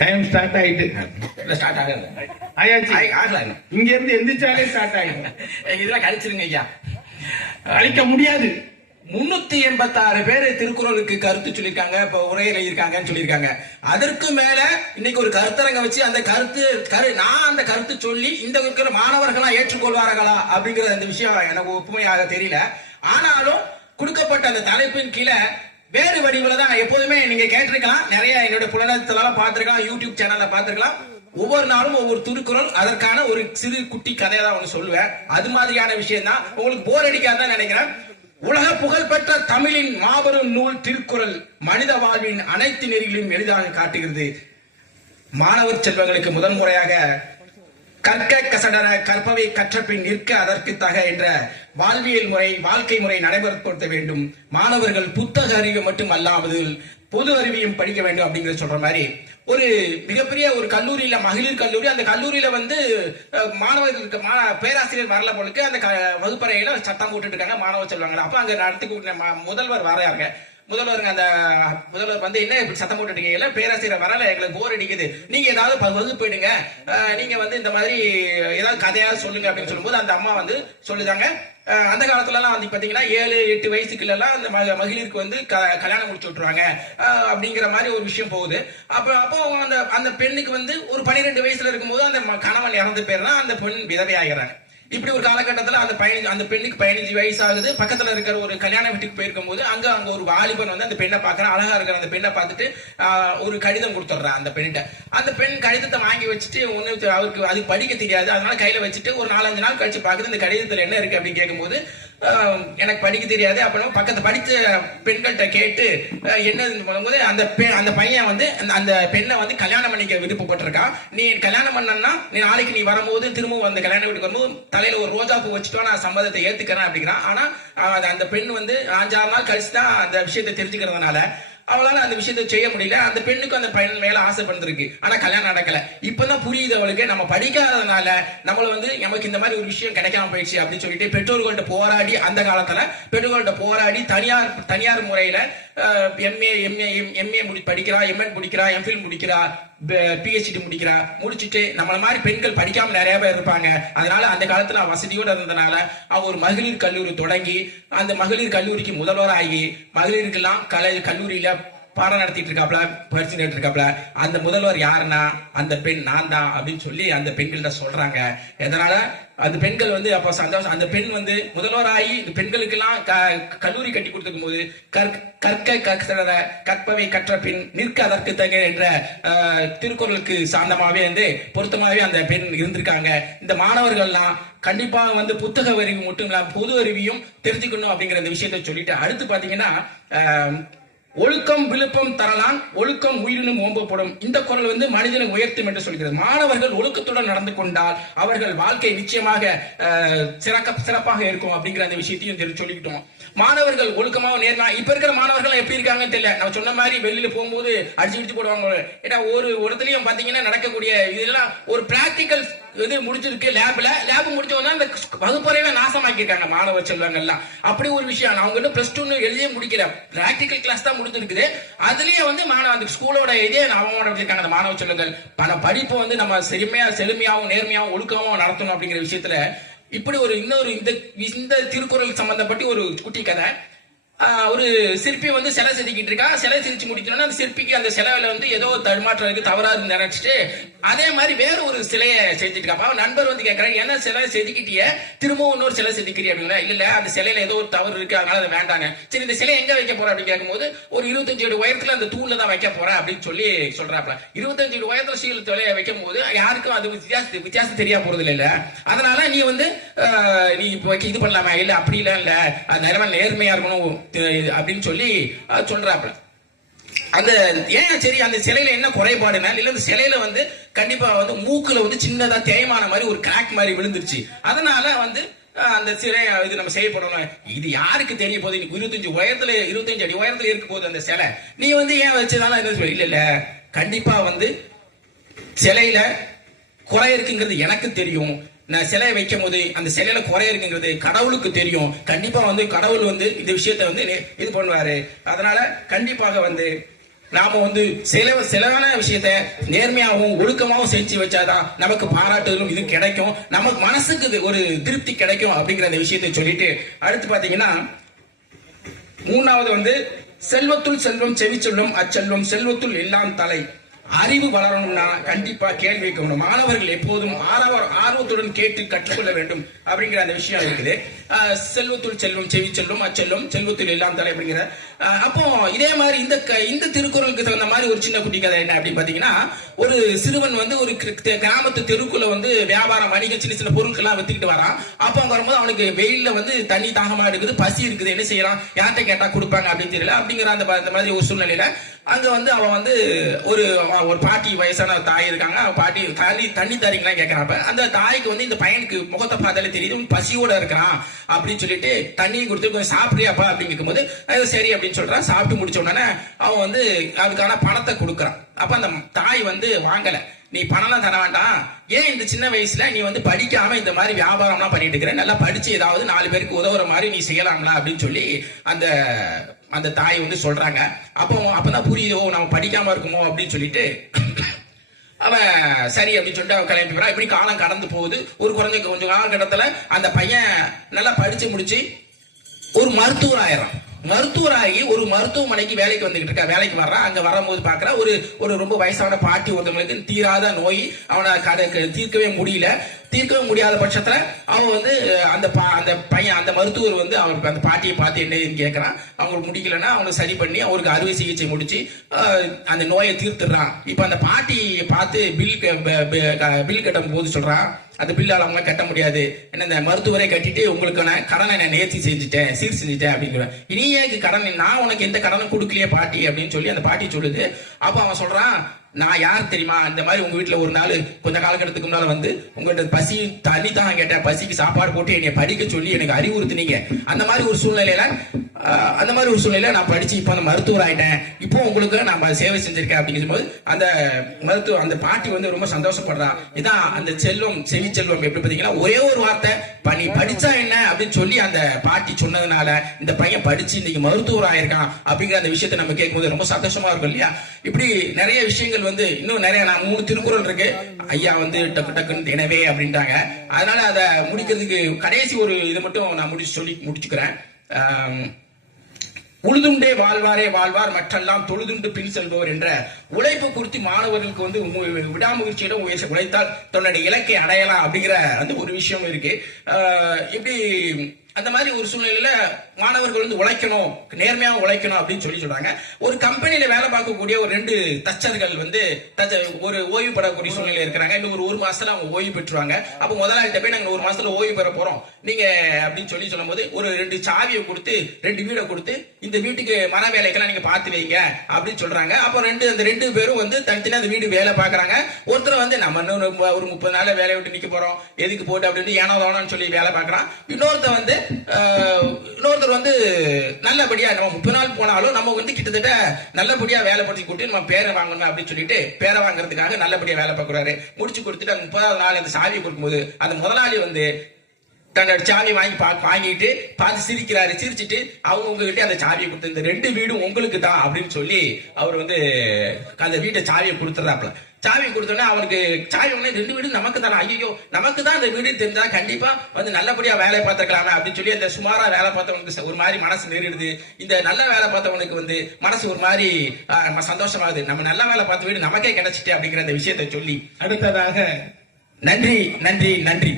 Time start ஆயிட்டு start ஆகுது. ஆயாச்சு. ஆகலாம். இங்க இருந்து எந்திரிச்சாலே ஸ்டார்ட் ஆயிடும். இதெல்லாம் கழிச்சிருங்க ஐயா. அழிக்க முடியாது. 386 பேர் திருக்குறளுக்கு கருத்து சொல்லியிருக்காங்க, இப்ப உரை எழுதியிருக்காங்கன்னு சொல்லியிருக்காங்க. அதற்கு மேல இன்னைக்கு ஒரு கருத்தரங்க வச்சு அந்த நான் அந்த கருத்து சொல்லி இந்த இருக்கிற மாணவர்களா ஏற்றுக்கொள்வார்களா அப்படிங்கிற அந்த விஷயம் எனக்கு ஒப்புமையாக தெரியல. ஆனாலும் கொடுக்கப்பட்ட அந்த தலைப்பின் கீழே வேறு வடிவுல தான் எப்போதுமே நீங்க கேட்டிருக்கலாம். நிறைய என்னோட புலனத்தெல்லாம் பார்த்திருக்கலாம், யூடியூப் சேனல்ல பார்த்திருக்கலாம். ஒவ்வொரு நாளும் ஒவ்வொரு திருக்குறள், அதற்கான ஒரு சிறு குட்டி கதையை தான் ஒன்று சொல்லுவேன். அது மாதிரியான விஷயம் தான். உங்களுக்கு போர் அடிக்காதான் நினைக்கிறேன். உலக புகழ்பெற்ற தமிழின் மாபெரும் நூல் திருக்குறள் மனித வாழ்வின் அனைத்து நெறிகளையும் எளிதாக காட்டுகிறது. மாணவர் செல்வங்களுக்கு முதல் முறையாக கற்க கசடர கற்பவை கற்றபின் நிற்க அதற்கு தக என்ற வாழ்வியல் முறை, வாழ்க்கை முறை நடைமுறைப்படுத்த வேண்டும். மாணவர்கள் புத்தக அறிவு மட்டும் அல்லாமல் பொது அறிவியும் படிக்க வேண்டும் அப்படிங்கிற சொல்ற மாதிரி ஒரு மிகப்பெரிய ஒரு கல்லூரியில, மகளிர் கல்லூரி, அந்த கல்லூரியில வந்து மாணவர்களுக்கு பேராசிரியர் வரல போலுக்கு அந்த வகுப்பறையில சட்டம் போட்டுட்டு இருக்காங்க மாணவர் செல்வாங்க. அப்ப அங்க நடத்தி முதல்வர் வராங்க. முதல்வர் வந்து என்ன இப்படி சத்தம் போட்டுட்டு இருக்கீங்க, பேராசிரியர் வரல, எங்களுக்கு போர் அடிக்குது, நீங்க ஏதாவது வகுப்பு போயிடுங்க, நீங்க வந்து இந்த மாதிரி ஏதாவது கதையாவது சொல்லுங்க அப்படின்னு சொல்லும்போது அந்த அம்மா வந்து சொல்லுதாங்க. அந்த காலத்துல எல்லாம் வந்து பாத்தீங்கன்னா 7-8 வயசுக்குள்ள எல்லாம் அந்த மகளிருக்கு வந்து கல்யாணம் முடிச்சு விட்டுருவாங்க அப்படிங்கிற மாதிரி ஒரு விஷயம் போகுது. அப்போ அந்த பெண்ணுக்கு வந்து ஒரு 12 வயசுல இருக்கும்போது அந்த கணவன் இறந்து போயிடுறா, அந்த பெண் விதவை ஆகிறாங்க. இப்படி ஒரு காலகட்டத்தில் அந்த பெண்ணுக்கு 15 வயசு ஆகுது. பக்கத்துல இருக்கிற ஒரு கல்யாண வீட்டுக்கு போயிருக்கும் போது அங்க ஒரு வாலிபன் வந்து அந்த பெண்ணை பாக்குறான். அழகா இருக்கிற அந்த பெண்ணை பார்த்துட்டு ஒரு கடிதம் கொடுத்துட்றான் அந்த பெண்ணிட்ட. அந்த பெண் கடிதத்தை வாங்கி வச்சுட்டு அவருக்கு அது படிக்க தெரியாது, அதனால கையில வச்சுட்டு ஒரு 4-5 நாள் கழிச்சு பாக்குது இந்த கடிதத்துல என்ன இருக்கு அப்படின்னு கேட்கும்போது எனக்கு படிக்க தெரியாது. அப்புறம் பக்கத்து படித்த பெண்கள்கிட்ட கேட்டு என்னன்னு போது அந்த பையன் வந்து அந்த பெண்ணை வந்து கல்யாணம் பண்ணிக்க விருப்பப்பட்டிருக்கான். நீ கல்யாணம் பண்ணா நீ நாளைக்கு நீ வரும்போது திரும்பவும் அந்த கல்யாண வீட்டுக்கு வரும்போது தலையில ஒரு ரோஜா பூ வச்சுட்டோம், நான் சம்மதத்தை ஏத்துக்கிறேன் அப்படிங்கிறான். ஆனா அந்த பெண் வந்து 5-6 நாள் கழிச்சு தான் அந்த விஷயத்தை தெரிஞ்சுக்கிறதுனால அவளால அந்த விஷயத்தை செய்ய முடியல. அந்த பெண்ணுக்கு அந்த பையன் மேல ஆசைப்படுறதுக்கு, ஆனா கல்யாணம் நடக்கல. இப்பதான் புரியுது அவளுக்கு, நம்ம படிக்காததுனால நம்மள வந்து நமக்கு இந்த மாதிரி ஒரு விஷயம் கிடைக்காம போயிடுச்சு அப்படின்னு சொல்லிட்டு பெற்றோர்கள்ட்ட போராடி, அந்த காலத்துல பெற்றோர்கள்ட்ட போராடி தனியார் முறையில எம்ஏ படிக்கிறா, எம்என் முடிக்கிறா, எம்ஃபில் முடிக்கிறா, பிஹெச்டி முடிக்கிறா. முடிச்சுட்டு நம்மள மாதிரி பெண்கள் படிக்காம நிறைய பேர் இருப்பாங்க. அதனால அந்த காலத்துல வசதியோடு இருந்ததுனால அவ ஒரு மகளிர் கல்லூரி தொடங்கி அந்த மகளிர் கல்லூரிக்கு முதல்வர் ஆகி மகளிருக்கெல்லாம் கல்லூரியில பாடம் நடத்திட்டு இருக்காப்ல, பயிற்சி நடத்திட்டு இருக்காப்ல. அந்த முதல்வர் யாருன்னா அந்த பெண் நான் தான் அப்படின்னு சொல்லி அந்த பெண்கள்ட்ட சொல்றாங்க. எதனால அந்த பெண்கள் வந்து அப்ப சந்தோஷம். அந்த பெண் வந்து முதல்வராகி இந்த பெண்களுக்கு எல்லாம் கல்லூரி கட்டி கொடுத்துக்கும் போது கற்பவை கற்ற பின் நிற்க அதற்கு தக என்ற திருக்குறளுக்கு சார்ந்தமாவே வந்து பொருத்தமாவே அந்த பெண் இருந்திருக்காங்க. இந்த மாணவர்கள்லாம் கண்டிப்பா வந்து புத்தக அறிவு மட்டும் இல்லாம பொது அறிவியும் தெரிஞ்சுக்கணும் அப்படிங்கிற இந்த விஷயத்த சொல்லிட்டு அடுத்து பாத்தீங்கன்னா ஒழுக்கம் விழுப்பம் தரலாம், ஒழுக்கம் உயிரினும் ஓம்பப்படும். இந்த குரல் வந்து மனிதனை உயர்த்தும் என்று சொல்கிறது. மாணவர்கள் ஒழுக்கத்துடன் நடந்து கொண்டால் அவர்கள் வாழ்க்கை நிச்சயமாக சிறப்பாக இருக்கும் அப்படிங்கிற அந்த விஷயத்தையும் சொல்லிக்கிட்டோம். மாணவர்கள் ஒழுக்கமாக நேர்னா இப்ப இருக்கிற மாணவர்கள் எப்படி இருக்காங்கன்னு தெரியல. நான் சொன்ன மாதிரி வெளியில போகும்போது அடிச்சு போடுவாங்க. ஏன்னா ஒரு இடத்துலயும் பாத்தீங்கன்னா நடக்கக்கூடிய இதெல்லாம் ஒரு பிராக்டிக்கல் இது முடிச்சிருக்கு. லேப் முடிச்சவங்க அந்த வகுப்பறையில நாசமாக்கிருக்காங்க மாணவர் செல்வங்கள்லாம். அப்படி ஒரு விஷயம். அவங்க வந்து +2 எழுதியே முடிக்கல, பிராக்டிக்கல் கிளாஸ் தான் முடிஞ்சிருக்குது. அதுலயே வந்து அந்த ஸ்கூலோட இதே அவமானப்படுத்திருக்காங்க அந்த மாணவ செல்வங்கள். பல படிப்பை வந்து நம்ம செழுமையாவும் நேர்மையாவும் ஒழுக்கமாவும் நடத்தணும் அப்படிங்கிற விஷயத்துல இப்படி ஒரு இந்த திருக்குறள் சம்பந்தப்பட்டு ஒரு குட்டி கதை. ஒரு சிற்பி வந்து சிலை செதுக்கிட்டு இருக்கா. சிலை செதுச்சு முடிக்கணும்னா அந்த சிற்பிக்கு அந்த சிலையில வந்து ஏதோ தடுமாற்றம் இருக்கு, தவறா நினைச்சிட்டு அதே மாதிரி வேற ஒரு சிலையை செதுக்கிட்டு இருக்கா. நண்பர் வந்து கேட்கறாங்க, என்ன சிலை செதுக்கிட்டிய திரும்பவும் இன்னொரு சிலை செதுக்கிறீ அப்படின்னா, இல்ல அந்த சிலையில ஏதோ ஒரு தவறு இருக்கு, அதனால அதை வேண்டாங்க. சரி இந்த சிலை எங்க வைக்க போற அப்படின்னு கேட்கும்போது ஒரு 25 அடி உயரத்துல அந்த தூண்ல தான் வைக்க போறேன் அப்படின்னு சொல்லி சொல்றாப்ல. 25 அடி உயரத்துல சீல வைக்கும் போது யாருக்கும் அது வித்தியாசம் தெரிய போறது இல்ல. அதனால நீ வந்து நீ இது பண்ணலாமா, இல்ல அப்படி இல்ல அது நேர்மையா இருக்கணும் அப்படின்னு சொல்லி சொல்றாப்ல. அந்த ஏன் சரி அந்த சிலையில என்ன குறைபாடுனா, இல்ல அந்த சிலையில வந்து கண்டிப்பா வந்து மூக்குல வந்து சின்னதா தேய்மான மாதிரி ஒரு கிராக் மாதிரி விழுந்துருச்சு. அதனால வந்து அந்த சிலை இது நம்ம செய்யப்படணும். இது யாருக்கு தெரிய போகுது? 25 அடி உயரத்துல இருக்க போகுது அந்த சிலை. நீ வந்து ஏன் வச்சதால இல்ல கண்டிப்பா வந்து சிலையில குறை இருக்குங்கிறது எனக்கு தெரியும். நான் சிலையை வைக்கும் போது அந்த சிலையில குறை இருக்குங்கிறது கடவுளுக்கு தெரியும். கண்டிப்பா வந்து கடவுள் வந்து இந்த விஷயத்த வந்து இது பண்ணுவாரு. அதனால கண்டிப்பாக வந்து நாம வந்து சிலவான விஷயத்த நேர்மையாகவும் ஒழுக்கமாகவும் செஞ்சு வச்சாதான் நமக்கு பாராட்டுதலும் இது கிடைக்கும், நமக்கு மனசுக்கு ஒரு திருப்தி கிடைக்கும் அப்படிங்கிற அந்த விஷயத்தை சொல்லிட்டு அடுத்து பாத்தீங்கன்னா மூணாவது வந்து செல்வத்துள் செல்வம் செவி சொல்லும் அச்செல்வம் செல்வத்துள் எல்லாம் தலை. அறிவு வளரணும்னா கண்டிப்பா கேள்வி கேட்கணும். மாணவர்கள் எப்போதும் ஆர்வத்துடன் கேட்டு கற்றுக்கொள்ள வேண்டும் அப்படிங்கிற அந்த விஷயம் இருக்குது. செல்வத்துள் செல்வம் செவி செல்வம் அச்செல்வம் செல்வத்துள் எல்லாம் தலை அப்படிங்கிற. அப்போ இதே மாதிரி இந்த திருக்குறளுக்கு தகுந்த மாதிரி ஒரு சின்ன குட்டி கதை என்ன அப்படின்னு பாத்தீங்கன்னா, ஒரு சிறுவன் வந்து ஒரு கிராமத்து தெருக்குள்ள வந்து வியாபாரம் வணிக சின்ன சின்ன பொருட்கள் எல்லாம் வித்துக்கிட்டு வரான். அப்போ அங்க வரும்போது அவனுக்கு வெயில்ல வந்து தண்ணி தாகமா இருக்குது, பசி இருக்குது, என்ன செய்யலாம், யார்கிட்ட கேட்டா கொடுப்பாங்க அப்படின்னு தெரியல. அப்படிங்கிற அந்த மாதிரி ஒரு சூழ்நிலையில அங்க வந்து அவன் வந்து ஒரு பாட்டி வயசான தாய் இருக்காங்க. பாட்டி தண்ணி தாரீங்களா கேட்கறாப்ப அந்த தாய்க்கு வந்து இந்த பையனுக்கு முகத்தை பார்த்தாலே தெரியுது பசியோட இருக்கிறான் அப்படின்னு சொல்லிட்டு தண்ணியை கொடுத்து கொஞ்சம் சாப்பிடுறியாப்பா அப்படின்னு கேட்கும்போது சரி அப்படின்னு சொல்றான். சாப்பிட்டு முடிச்ச உடனே அவன் வந்து அதுக்கான பணத்தை கொடுக்கறான். அப்ப அந்த தாய் வந்து வாங்கல, நீ பணம்லாம் தர வேண்டாம், ஏன் இந்த சின்ன வயசுல நீ வந்து படிக்காம இந்த மாதிரி வியாபாரம்லாம் பண்ணிட்டு இருக்கிற, நல்லா படிச்சு ஏதாவது 4 பேருக்கு உதவுற மாதிரி நீ செய்யலாம்ல அப்படின்னு சொல்லி அந்த தாய் வந்து சொல்றாங்க. அப்பதான் புரியுதோ நம்ம படிக்காம இருக்குமோ அப்படின்னு சொல்லிட்டு அவன் சரி அப்படின்னு சொல்லிட்டு அவன் கிளம்பி போறான். இப்படி காலம் கடந்து போகுது. கொஞ்சம் காலகட்டத்துல அந்த பையன் நல்லா படிச்சு முடிச்சு ஒரு மருத்துவர் ஆயிரம். மருத்துவராகி ஒரு மருத்துவமனைக்கு வேலைக்கு வந்துகிட்டு இருக்கா. வேலைக்கு வர்றான். அங்க வரும்போது பாக்குற ஒரு ரொம்ப வயசான பாட்டி ஒருத்தவங்களுக்கு தீராத நோய், அவனை தீர்க்கவே முடியாத பட்சத்துல அவன் வந்து அந்த பையன் அந்த மருத்துவர் வந்து அவருக்கு அந்த பாட்டியை பார்த்து என்ன கேட்கறான். அவங்களுக்கு முடிக்கலன்னா அவனுக்கு சரி பண்ணி அவருக்கு அறுவை சிகிச்சை முடிச்சு அந்த நோயை தீர்த்துடுறான். இப்ப அந்த பாட்டியை பார்த்து பில் கட்டும் போது சொல்றான், அந்த பில்லால் அவங்க கட்ட முடியாது, என்ன இந்த மருத்துவரை கட்டிட்டு உங்களுக்கான கடனை நான் நேர்த்தி சீர் செஞ்சுட்டேன் அப்படிங்கிற. இனியேக்கு கடன், நான் உனக்கு எந்த கடனும் கொடுக்கலையே பாட்டி அப்படின்னு சொல்லி அந்த பாட்டி சொல்லுது. அப்ப அவன் சொல்றான், நான் யார் தெரியுமா, இந்த மாதிரி உங்க வீட்டுல ஒரு நாள் கொஞ்ச காலகட்டத்துக்கு முன்னால வந்து உங்கள்கிட்ட பசி தண்ணி தான் கேட்டேன், பசிக்கு சாப்பாடு போட்டு என்னை படிக்க சொல்லி எனக்கு அறிவுறுத்தினீங்க. அந்த மாதிரி ஒரு சூழ்நிலையில நான் படிச்சு இப்போ அந்த மருத்துவர் ஆயிட்டேன், இப்போ உங்களுக்கு நான் சேவை செஞ்சிருக்கேன் அப்படிங்கும் போது அந்த பாட்டி வந்து ரொம்ப சந்தோஷப்படுறான். இதான் அந்த செல்வம் செவி செல்வம் எப்படி பாத்தீங்கன்னா, ஒரே ஒரு வார்த்தை நீ படிச்சா என்ன அப்படின்னு சொல்லி அந்த பாட்டி சொன்னதுனால இந்த பையன் படிச்சு இன்னைக்கு மருத்துவர் ஆயிருக்கான் அப்படிங்கிற அந்த விஷயத்தை நம்ம கேட்கும்போது ரொம்ப சந்தோஷமா இருக்கும் இல்லையா. இப்படி நிறைய விஷயங்கள் வந்து இன்னும் நிறைய 3 திருக்குறள் இருக்கு. ஐயா வந்து டக்கு டக்குன்னு எனவே அப்படின்ட்டாங்க. அதனால அதை முடிக்கிறதுக்கு கடைசி ஒரு இதை மட்டும் நான் முடிச்சுக்கிறேன். உழுதுண்டே வாழ்வாரே வாழ்வார் மற்றெல்லாம் தொழுதுண்டு பின் செல்பவர் என்ற உழைப்பு குறித்து மாணவர்களுக்கு வந்து விடாமுயற்சியிடம் உழைத்தால் தன்னுடைய இலக்கை அடையலாம் அப்படிங்கிற அந்த ஒரு விஷயம் இருக்கு. இப்படி அந்த மாதிரி ஒரு சூழ்நிலையில மாணவர்கள் வந்து உழைக்கணும், நேர்மையாக உழைக்கணும் அப்படின்னு சொல்றாங்க. ஒரு கம்பெனியில வேலை பார்க்கக்கூடிய ஒரு 2 தச்சர்கள் வந்து ஒரு ஓய்வு பெறக்கூடிய சூழ்நிலை இருக்கிறாங்க. இன்னும் ஒரு மாசத்துல அவங்க ஓய்வு பெற்றுவாங்க. அப்ப முதலாளிட்ட போய் நாங்க 1 மாசத்துல ஓய்வு பெற போறோம் நீங்க அப்படின்னு சொல்லும் போது ஒரு 2 சாவியை கொடுத்து 2 வீடை கொடுத்து இந்த வீட்டுக்கு மர வேலைக்கெல்லாம் நீங்க பார்த்து வைங்க அப்படின்னு சொல்றாங்க. அப்ப அந்த 2 பேரும் வந்து தனித்தனியா அந்த வீடு வேலை பாக்குறாங்க. ஒருத்தர் வந்து நம்ம இன்னும் ஒரு 30 நாள்ல வேலையை விட்டு நிக்க போறோம், எதுக்கு போட்டு அப்படின்னு ஏனோதானு சொல்லி வேலை பார்க்கறான். இன்னொருத்தர் வந்து நல்லபடியா நம்ம 30 நாள் போனாலும் நம்ம வந்து கிட்டத்தட்ட நல்லபடியா வேலை படுத்தி கொடுத்து நம்ம பேரை வாங்கணும் அப்படின்னு சொல்லிட்டு பேரை வாங்குறதுக்காக நல்லபடியா வேலை பார்க்கிறாரு. முடிச்சு கொடுத்துட்டு அந்த 30வது நாள் அந்த சாவியை கொடுக்கும்போது அந்த முதலாளி வந்து தன்னோட சாவி வாங்கிட்டு பார்த்து சிரிச்சிட்டு அவங்க கிட்ட அந்த சாவியை கொடுத்து இந்த 2 வீடும் உங்களுக்கு தான் அப்படின்னு சொல்லி அவர் வந்து அந்த வீட்டை சாவியை கொடுத்துறாப்ல. சாவி கொடுத்தோன்னே அவனுக்கு சாவி உடனே 2 வீடு நமக்கு தானே, ஐயோ நமக்கு தான் அந்த வீடு தெரிஞ்சா கண்டிப்பா வந்து நல்லபடியா வேலை பார்த்துக்கலாமே அப்படின்னு சொல்லி அந்த சுமாரா வேலை பார்த்தவனுக்கு ஒரு மாதிரி மனசு நேரிடுது. இந்த நல்ல வேலை பார்த்தவனுக்கு வந்து மனசு ஒரு மாதிரி சந்தோஷமாகுது, நம்ம நல்ல வேலை பார்த்த வீடு நமக்கே கிடைச்சிட்டு அப்படிங்கிற அந்த விஷயத்தை சொல்லி அடுத்ததாக நன்றி நன்றி நன்றி.